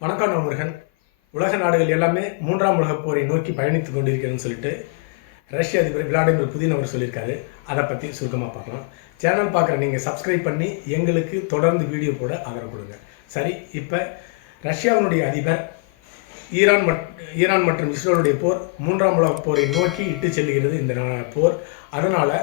வணக்கம் நண்பர்கள். உலக நாடுகள் எல்லாமே மூன்றாம் உலகப் போரை நோக்கி பயணித்துக் கொண்டிருக்கிறதுன்னு சொல்லிட்டு ரஷ்ய அதிபர் விளாடிமிர் புதின் அவர் சொல்லியிருக்காரு. அதை பற்றி சுருக்கமாக பார்க்கலாம். சேனல் பார்க்குற நீங்கள் சப்ஸ்கிரைப் பண்ணி எங்களுக்கு தொடர்ந்து வீடியோ போட ஆதரவு கொடுங்க. சரி, இப்போ ரஷ்யாவினுடைய அதிபர் ஈரான் மற்றும் இஸ்ரேலுடைய போர் மூன்றாம் உலகப் போரை நோக்கி இட்டு செல்லுகிறது இந்த போர். அதனால்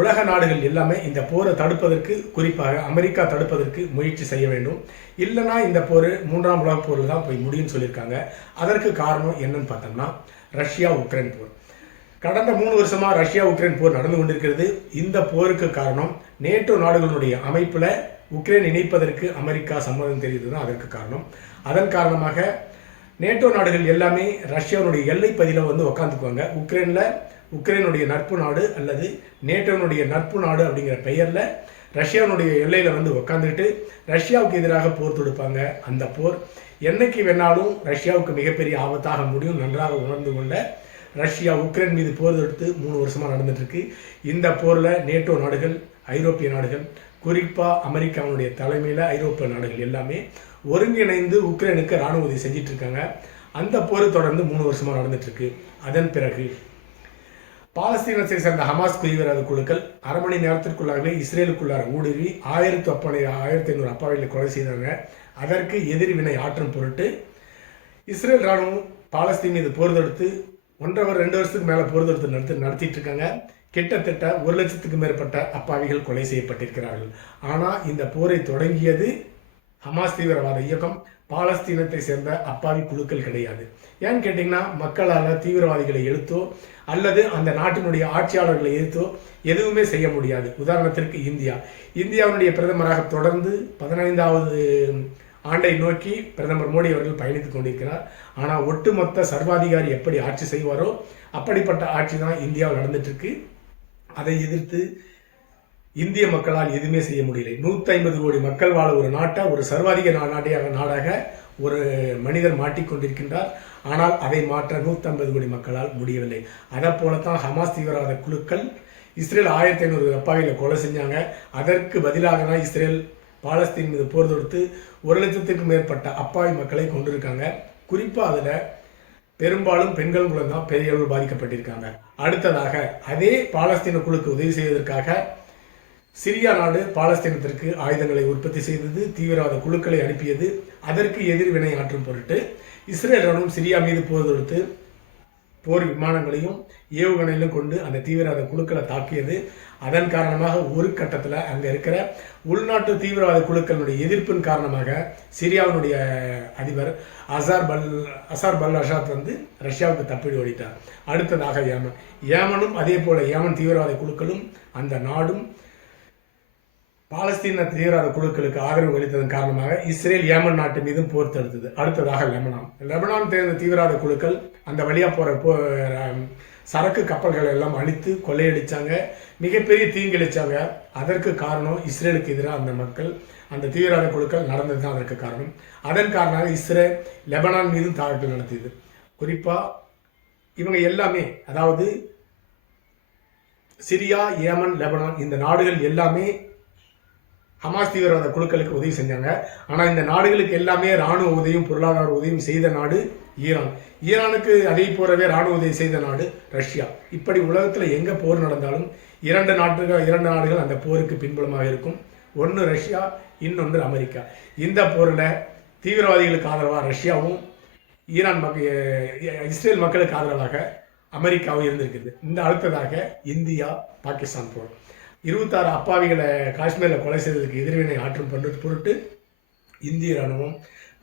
உலக நாடுகள் எல்லாமே இந்த போரை தடுப்பதற்கு, குறிப்பாக அமெரிக்கா தடுப்பதற்கு முயற்சி செய்ய வேண்டும். இல்லைனா இந்த போர் மூன்றாம் உலகப் போரில் தான் போய் முடியும்னு சொல்லியிருக்காங்க. அதற்கு காரணம் என்னன்னு பார்த்தோம்னா ரஷ்யா உக்ரைன் போர். கடந்த 3 வருஷமாக ரஷ்யா உக்ரைன் போர் நடந்து கொண்டிருக்கிறது. இந்த போருக்கு காரணம் நேட்டோ நாடுகளுடைய அமைப்பில் உக்ரைன் இணைப்பதற்கு அமெரிக்கா சம்மதம் தெரிவித்தது தான் அதற்கு காரணம். அதன் காரணமாக நேட்டோ நாடுகள் எல்லாமே ரஷ்யாவுடைய எல்லை பதில உக்காந்துக்குவாங்க. உக்ரைனுடைய நட்பு நாடு அல்லது நேட்டோனுடைய நட்பு நாடு அப்படிங்கிற பெயரில் ரஷ்யாவுடைய எல்லையில் உக்காந்துக்கிட்டு ரஷ்யாவுக்கு எதிராக போர் தொடுப்பாங்க. அந்த போர் என்னைக்கு வேணாலும் ரஷ்யாவுக்கு மிகப்பெரிய ஆபத்தாக முடியும் நன்றாக உணர்ந்து கொண்ட ரஷ்யா உக்ரைன் மீது போர் தொடுத்து 3 வருஷமாக நடந்துட்டுருக்கு. இந்த போரில் நேட்டோ நாடுகள், ஐரோப்பிய நாடுகள், குறிப்பாக அமெரிக்காவுடைய தலைமையில் ஐரோப்பிய நாடுகள் எல்லாமே ஒருங்கிணைந்து உக்ரைனுக்கு இராணுவ உதவி செஞ்சிட்டு இருக்காங்க. அந்த போர் தொடர்ந்து 3 வருஷமாக நடந்துட்டுருக்கு. அதன் பிறகு பாலஸ்தீனத்தை சேர்ந்த ஹமாஸ் தீவிரவாத குழுக்கள் அரை மணி நேரத்திற்குள்ளாகவே இஸ்ரேலுக்குள்ளார ஊடுருவி 1500 அப்பாவிகளை கொலை செய்தாங்க. அதற்கு எதிர்வினை ஆற்றும் பொருட்டு இஸ்ரேல் ராணுவம் பாலஸ்தீன் மீது போர் தொடுத்து 1.5-2 வருஷத்துக்கு மேலே போர் தொடுத்து நடத்திட்டு இருக்காங்க. கிட்டத்தட்ட 1 லட்சத்துக்கு மேற்பட்ட அப்பாவிகள் கொலை செய்யப்பட்டிருக்கிறார்கள். ஆனால் இந்த போரை தொடங்கியது ஹமாஸ் தீவிரவாத இயக்கம், பாலஸ்தீனத்தை சேர்ந்த அப்பாவி குழுக்கள் கிடையாது. ஏன்னு கேட்டிங்கன்னா, மக்களால் தீவிரவாதிகளை எழுத்தோ அல்லது அந்த நாட்டினுடைய ஆட்சியாளர்களை எழுத்தோ எதுவுமே செய்ய முடியாது. உதாரணத்திற்கு இந்தியாவினுடைய பிரதமராக தொடர்ந்து 15வது ஆண்டை நோக்கி பிரதமர் மோடி அவர்கள் பயணித்துக் கொண்டிருக்கிறார். ஆனால் ஒட்டுமொத்த சர்வாதிகாரி எப்படி ஆட்சி செய்வாரோ அப்படிப்பட்ட ஆட்சி தான் இந்தியாவில் நடந்துட்டு இருக்கு. அதை எதிர்த்து இந்திய மக்களால் எதுவுமே செய்ய முடியலை. 150 கோடி மக்கள் வாழ ஒரு நாட்டை ஒரு சர்வாதிக நாடாக ஒரு மனிதர் மாட்டிக்கொண்டிருக்கின்றார். ஆனால் அதை மாற்ற 150 கோடி மக்களால் முடியவில்லை. அதை போலத்தான் ஹமாஸ் தீவிரவாத குழுக்கள் இஸ்ரேல் 1500 அப்பாவிகளை கொலை செஞ்சாங்க. அதற்கு பதிலாக தான் இஸ்ரேல் பாலஸ்தீன் மீது போர் தொடுத்து 1 லட்சத்துக்கும் மேற்பட்ட அப்பாவி மக்களை கொண்டிருக்காங்க. குறிப்பாக அதில் பெரும்பாலும் பெண்கள் மூலம் தான் பெரிய அளவில் பாதிக்கப்பட்டிருக்காங்க. அடுத்ததாக அதே பாலஸ்தீன குழுக்கு உதவி செய்வதற்காக சிரியா நாடு பாலஸ்தீனத்திற்கு ஆயுதங்களை உற்பத்தி செய்தது, தீவிரவாத குழுக்களை அனுப்பியது. அதற்கு எதிர்வினை ஆற்றும் பொருட்டு இஸ்ரேல் ராணுவம் சிரியா மீது போர் தொடுத்து போர் விமானங்களையும் ஏவுகணையிலும் கொண்டு அந்த தீவிரவாத குழுக்களை தாக்கியது. அதன் காரணமாக ஒரு கட்டத்தில் அங்கே இருக்கிற உள்நாட்டு தீவிரவாத குழுக்களுடைய எதிர்ப்பின் காரணமாக சிரியாவினுடைய அதிபர் அசார் பல் அசாத் ரஷ்யாவுக்கு தப்பிடி ஓடிட்டார். அடுத்ததாக ஏமனும் அதே போல ஏமன் தீவிரவாத குழுக்களும் அந்த நாடும் பாலஸ்தீன தீவிரவாத குழுக்களுக்கு ஆதரவு அளித்ததன் காரணமாக இஸ்ரேல் ஏமன் நாட்டு மீதும் போர் தொடுத்தது. அடுத்ததாக லெபனான் தேர்ந்த தீவிரவாத குழுக்கள் அந்த வழியாக போகிற சரக்கு கப்பல்கள் எல்லாம் அழித்து கொள்ளையடிச்சாங்க, மிகப்பெரிய தீங்கிழிச்சாங்க. அதற்கு காரணம் இஸ்ரேலுக்கு எதிராக அந்த தீவிரவாத குழுக்கள் நடந்தது தான் அதற்கு காரணம். அதன் காரணமாக இஸ்ரேல் லெபனான் மீதும் தாக்குதல் நடத்தியது. குறிப்பாக இவங்க எல்லாமே, அதாவது சிரியா, ஏமன், லெபனான், இந்த நாடுகள் எல்லாமே ஹமாஸ் தீவிரவாத குழுக்களுக்கு உதவி செஞ்சாங்க. ஆனால் இந்த நாடுகளுக்கு எல்லாமே இராணுவ உதவியும் பொருளாதார உதவியும் செய்த நாடு ஈரானுக்கு அதே போலவே இராணுவ உதவி செய்த நாடு ரஷ்யா. இப்படி உலகத்தில் எங்கே போர் நடந்தாலும் 2 நாடுகள் அந்த போருக்கு பின்புலமாக இருக்கும். ஒன்று ரஷ்யா, இன்னொன்று அமெரிக்கா. இந்த போரில் தீவிரவாதிகளுக்கு ஆதரவாக ரஷ்யாவும் இஸ்ரேல் மக்களுக்கு ஆதரவாக அமெரிக்காவும் இருந்திருக்குது. இந்த அடுத்ததாக இந்தியா பாகிஸ்தான் போர். 26 அப்பாவிகளை காஷ்மீரில் கொலை செய்ததற்கு எதிர்வினை ஆற்றும் பொருட்டு இந்திய இராணுவம்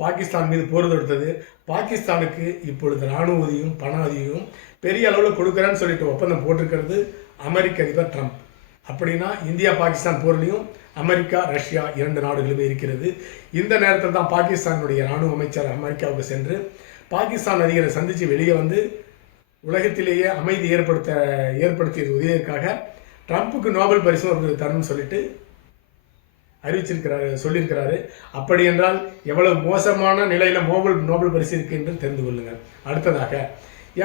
பாகிஸ்தான் மீது போர் தொடுத்தது. பாகிஸ்தானுக்கு இப்பொழுது இராணுவ உதவியும் பண உதவியும் பெரிய அளவில் கொடுக்குறேன்னு சொல்லிட்டு ஒப்பந்தம் போட்டிருக்கிறது அமெரிக்க அதிபர் ட்ரம்ப். அப்படின்னா இந்தியா பாகிஸ்தான் போர்லையும் அமெரிக்கா, ரஷ்யா 2 நாடுகளுமே இருக்கிறது. இந்த நேரத்தில் தான் பாகிஸ்தானுடைய இராணுவ அமைச்சர் அமெரிக்காவுக்கு சென்று பாகிஸ்தான் அதிகாரிகளை சந்தித்து வெளியே உலகத்திலேயே அமைதி ஏற்படுத்தியது உதவியதற்காக ட்ரம்ப்புக்கு நோபல் பரிசு தரணும்னு சொல்லிட்டு சொல்லியிருக்கிறாரு. அப்படி என்றால் எவ்வளவு மோசமான நிலையில் நோபல் பரிசு இருக்கு என்று தெரிந்து கொள்ளுங்கள். அடுத்ததாக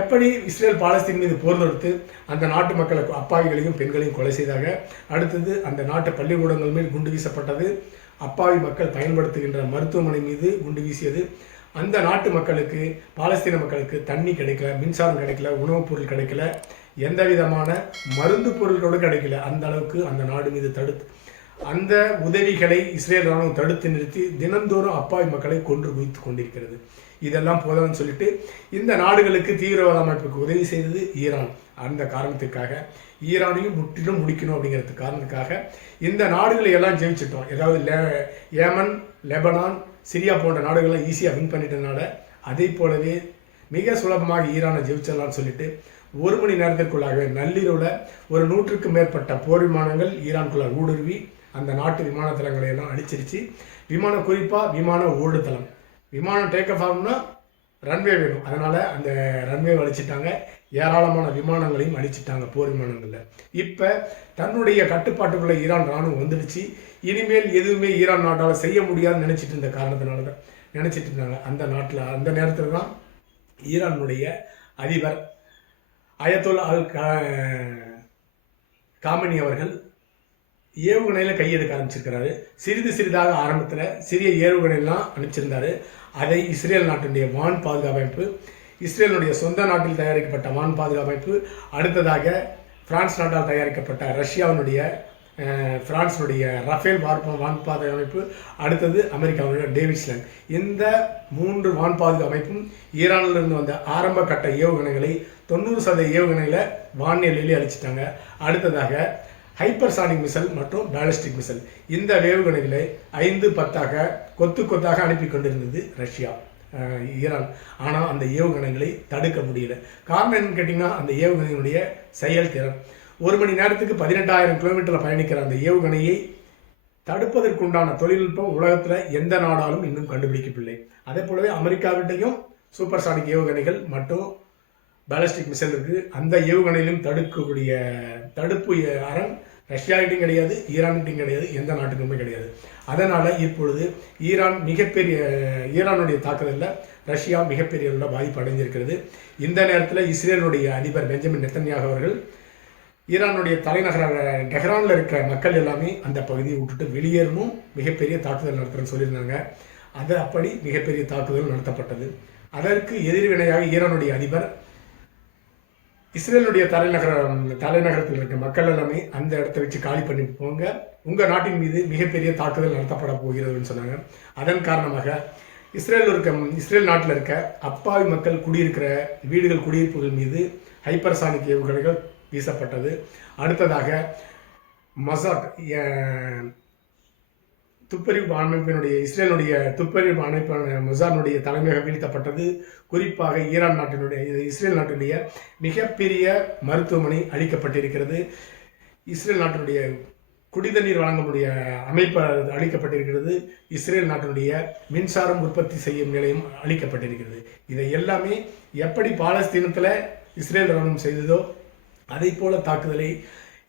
எப்படி இஸ்ரேல் பாலஸ்தீன் மீது போர் தொடுத்து அந்த நாட்டு மக்களுக்கு அப்பாவிகளையும் பெண்களையும் கொலை செய்தாக. அடுத்தது அந்த நாட்டு பள்ளிக்கூடங்கள் மீது குண்டு வீசப்பட்டது. அப்பாவி மக்கள் பயன்படுத்துகின்ற மருத்துவமனை மீது குண்டு வீசியது. அந்த நாட்டு மக்களுக்கு, பாலஸ்தீன மக்களுக்கு தண்ணி கிடைக்கல, மின்சாரம் கிடைக்கல, உணவுப் பொருள் கிடைக்கல, எந்த விதமான மருந்து பொருட்களோடு கிடைக்கல. அந்த அளவுக்கு அந்த நாடு மீது அந்த உதவிகளை இஸ்ரேல் ராணுவம் தடுத்து நிறுத்தி தினந்தோறும் அப்பாவி மக்களை கொன்று குவித்து கொண்டிருக்கிறது. இதெல்லாம் போதும்னு சொல்லிட்டு இந்த நாடுகளுக்கு தீவிரவாத அமைப்புக்கு உதவி செய்தது ஈரான். அந்த காரணத்துக்காக ஈரானையும் முற்றிலும் முடிக்கணும் அப்படிங்கிறது காரணத்துக்காக இந்த நாடுகளை எல்லாம் ஜெயிச்சிட்டோம். ஏதாவது ஏமன், லெபனான், சிரியா போன்ற நாடுகள்லாம் ஈஸியாக வின் பண்ணிட்டதுனால அதே போலவே மிக சுலபமாக ஈரானை ஜெயிச்சிடலாம்னு சொல்லிட்டு 1 மணி நேரத்திற்குள்ளாகவே நள்ளிரவில் ஒரு 100க்கும் மேற்பட்ட போர் விமானங்கள் ஈரானுக்குள்ள ஊடுருவி அந்த நாட்டு விமான தளங்களை எல்லாம் அடிச்சிருச்சு. குறிப்பாக விமான ஓடுதளம், விமானம் டேக் ஆஃப் ஆகணும்னா ரன்வே வேணும், அதனால் அந்த ரன்வே அழிச்சிட்டாங்க. ஏராளமான விமானங்களையும் அழிச்சிட்டாங்க போர் விமானங்களில். இப்போ தன்னுடைய கட்டுப்பாட்டுக்குள்ள ஈரான் ராணுவம் வந்துடுச்சு. இனிமேல் எதுவுமே ஈரான் நாட்டால் செய்ய முடியாதுன்னு நினச்சிட்டு இருந்த காரணத்தினால தான் நினச்சிட்டு இருந்தாங்க. அந்த நேரத்தில் தான் ஈரானுடைய அதிபர் அயத்தோல்லா அல் காமெனி அவர்கள் ஏவுகணையில் கையெடுக்க ஆரம்பிச்சிருக்கிறாரு. சிறிது சிறிதாக ஆரம்பத்தில் சிறிய ஏவுகணையெல்லாம் அனுப்பிச்சிருந்தாரு. அதை இஸ்ரேல் நாட்டினுடைய வான் பாதுகாப்பு, இஸ்ரேலுடைய சொந்த நாட்டில் தயாரிக்கப்பட்ட வான் பாதுகாப்பு, அடுத்ததாக பிரான்ஸ் நாட்டால் தயாரிக்கப்பட்ட ரஷ்யாவினுடைய பிரான்ஸினுடைய ரஃபேல் வான் பாதுகாப்பு, அடுத்தது அமெரிக்காவுடைய டேவிட்ஸ்லேண்ட். இந்த 3 வான் பாதுகாப்பும் ஈரானிலிருந்து வந்த ஆரம்ப கட்ட ஏவுகணைகளை 90% ஏவுகணைகளை வானிலையிலே அழிச்சிட்டாங்க. அடுத்ததாக ஹைப்பர்சானிக் மிசைல் மற்றும் பேலிஸ்டிக் மிசைல், இந்த ஏவுகணைகளை 5-10ஆக கொத்தாக அனுப்பி கொண்டிருந்தது ரஷ்யா, ஈரான். ஆனால் அந்த ஏவுகணைகளை தடுக்க முடியல. காரணம் என்னன்னு கேட்டிங்கன்னா அந்த ஏவுகணையினுடைய செயல்திறன். 1 மணி நேரத்துக்கு 18,000 கிலோமீட்டரில் பயணிக்கிற அந்த ஏவுகணையை தடுப்பதற்குண்டான தொழில்நுட்பம் உலகத்தில் எந்த நாடாலும் இன்னும் கண்டுபிடிக்கவில்லை. அதே போலவே அமெரிக்காவிட்டையும் சூப்பர்சானிக் ஏவுகணைகள் மற்றும் பேலிஸ்டிக் மிசைல் இருக்குது. அந்த ஏவுகணையிலும் தடுக்கக்கூடிய தடுப்பு அரண் ரஷ்யாவிட்டையும் கிடையாது, ஈரான்கிட்டையும் கிடையாது, எந்த நாட்டுக்குமே கிடையாது. அதனால் இப்பொழுது ஈரானுடைய தாக்குதலில் ரஷ்யா மிகப்பெரிய அளவில் பாதிப்பு அடைஞ்சிருக்கிறது. இந்த நேரத்தில் இஸ்ரேலுடைய அதிபர் பெஞ்சமின் நெத்தன்யாகு அவர்கள் ஈரானுடைய தலைநகர டெஹ்ரானில் இருக்க மக்கள் எல்லாமே அந்த பகுதியை விட்டுட்டு வெளியேறணும், மிகப்பெரிய தாக்குதல் நடத்துகிறேன்னு சொல்லியிருந்தாங்க. அது அப்படி மிகப்பெரிய தாக்குதல் நடத்தப்பட்டது. அதற்கு எதிர்வினையாக ஈரானுடைய அதிபர் இஸ்ரேலுடைய தலைநகரத்தில் இருக்க மக்கள் எல்லாமே அந்த இடத்த வச்சு காலி பண்ணி போங்க, உங்கள் நாட்டின் மீது மிகப்பெரிய தாக்குதல் நடத்தப்பட போகிறதுன்னு சொன்னாங்க. அதன் காரணமாக இஸ்ரேல் நாட்டில் இருக்க அப்பாவி மக்கள் குடியிருக்கிற வீடுகள், குடியிருப்புகள் மீது ஹைப்பர்சானிக் ஏவுகணைகள் வீசப்பட்டது. அடுத்ததாக மொசாட் துப்பறிவு அமைப்பினுடைய இஸ்ரேலுடைய துப்பறிவு அமைப்பான மொசானுடைய தலைமையாக வீழ்த்தப்பட்டது. குறிப்பாக இஸ்ரேல் நாட்டினுடைய மிகப்பெரிய மருத்துவமனை அளிக்கப்பட்டிருக்கிறது. இஸ்ரேல் நாட்டினுடைய குடிதண்ணீர் வழங்கக்கூடிய அமைப்பு அளிக்கப்பட்டிருக்கிறது. இஸ்ரேல் நாட்டினுடைய மின்சாரம் உற்பத்தி செய்யும் நிலையம் அளிக்கப்பட்டிருக்கிறது. இதை எல்லாமே எப்படி பாலஸ்தீனத்தில் இஸ்ரேல் ராணுவம் செய்ததோ அதை போல தாக்குதலை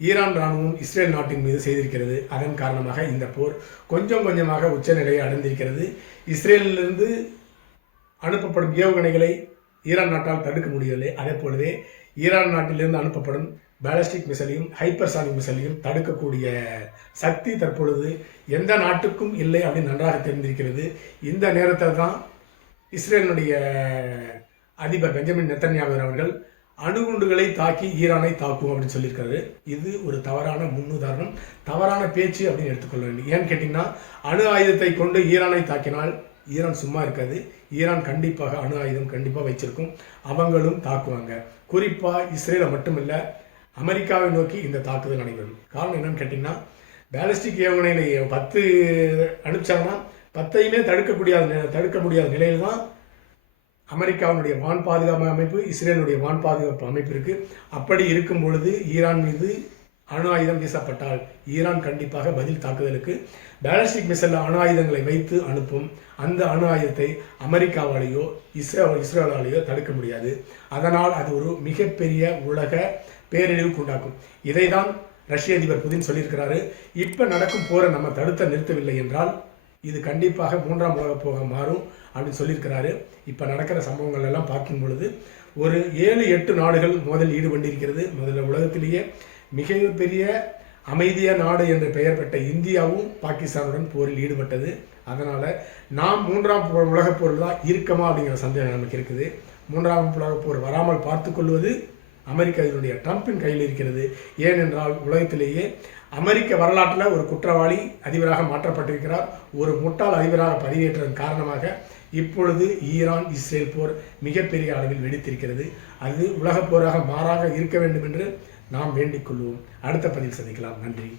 ஈரான் ராணுவம் இஸ்ரேல் நாட்டின் மீது செய்திருக்கிறது. அதன் காரணமாக இந்த போர் கொஞ்சம் கொஞ்சமாக உச்சநிலையை அடைந்திருக்கிறது. இஸ்ரேலிலிருந்து அனுப்பப்படும் ஏவுகணைகளை ஈரான் நாட்டால் தடுக்க முடியவில்லை. அதே போலவே ஈரான் நாட்டிலிருந்து அனுப்பப்படும் பேலிஸ்டிக் மிசைலையும் ஹைப்பர்சானிக் மிசைலையும் தடுக்கக்கூடிய சக்தி தற்பொழுது எந்த நாட்டுக்கும் இல்லை அப்படின்னு நன்றாக தெரிந்திருக்கிறது. இந்த நேரத்தில் தான் இஸ்ரேலினுடைய அதிபர் பெஞ்சமின் நெத்தன்யாகு அவர்கள் அணுகுண்டுகளை தாக்கி ஈரானை தாக்கும் அப்படின்னு சொல்லியிருக்காரு. இது ஒரு தவறான முன்னுதாரணம், தவறான பேச்சு அப்படின்னு எடுத்துக்கொள்ள வேண்டும். ஏன்னு கேட்டிங்கன்னா அணு ஆயுதத்தை கொண்டு ஈரானை தாக்கினால் ஈரான் சும்மா இருக்காது. ஈரான் கண்டிப்பாக அணு ஆயுதம் கண்டிப்பாக வச்சிருக்கும், அவங்களும் தாக்குவாங்க. குறிப்பாக இஸ்ரேலை மட்டுமில்லை, அமெரிக்காவை நோக்கி இந்த தாக்குதல் நடைபெறும். காரணம் என்னன்னு கேட்டிங்கன்னா பேலிஸ்டிக் ஏவுகணையில் 10 அனுப்பிச்சாங்கன்னா 10ஐயுமே தடுக்க முடியாத நிலையில் தான் அமெரிக்காவுடைய வான் பாதுகாப்பு அமைப்பு, இஸ்ரேலுடைய வான் பாதுகாப்பு அமைப்பு இருக்குது. அப்படி இருக்கும் பொழுது ஈரான் மீது அணு ஆயுதம் வீசப்பட்டால் ஈரான் கண்டிப்பாக பதில் தாக்குதலுக்கு பேலிஸ்டிக் மிசைல் அணு ஆயுதங்களை வைத்து அனுப்பும். அந்த அணு ஆயுதத்தை அமெரிக்காவாலேயோ இஸ்ரேலாலேயோ தடுக்க முடியாது. அதனால் அது ஒரு மிகப்பெரிய உலக பேரழிவுக்கு உண்டாக்கும். இதை தான் ரஷ்ய அதிபர் புதின் சொல்லியிருக்கிறாரு. இப்போ நடக்கும் போரை நம்ம நிறுத்தவில்லை என்றால் இது கண்டிப்பாக 3ஆம் உலக போக மாறும் அப்படின்னு சொல்லியிருக்கிறாரு. இப்போ நடக்கிற சம்பவங்கள் எல்லாம் பார்க்கும் பொழுது ஒரு 7-8 நாடுகள் மோதல் ஈடுபட்டிருக்கிறது. முதல்ல உலகத்திலேயே மிகப்பெரிய அமைதிய நாடு என்று பெயர் பெற்ற இந்தியாவும் பாகிஸ்தானுடன் போரில் ஈடுபட்டது. அதனால் நாம் மூன்றாம் உலகப் போர் தான் இருக்கமா அப்படிங்கிற சந்தேகம் நமக்கு இருக்குது. மூன்றாம் உலகப் போர் வராமல் பார்த்து கொள்வது அமெரிக்காவினுடைய ட்ரம்பின் கையில் இருக்கிறது. ஏனென்றால் உலகத்திலேயே அமெரிக்க வரலாற்றில் ஒரு குற்றவாளி அதிபராக மாற்றப்பட்டிருக்கிறார். ஒரு முட்டாள் அதிபராக பதவியேற்றதன் காரணமாக இப்பொழுது ஈரான் இஸ்ரேல் போர் மிகப்பெரிய அளவில் வெடித்திருக்கிறது. அது உலகப் போராக மாறாக இருக்க வேண்டும் என்று நாம் வேண்டிக் கொள்வோம். அடுத்த பதிவில் சந்திக்கலாம். நன்றி.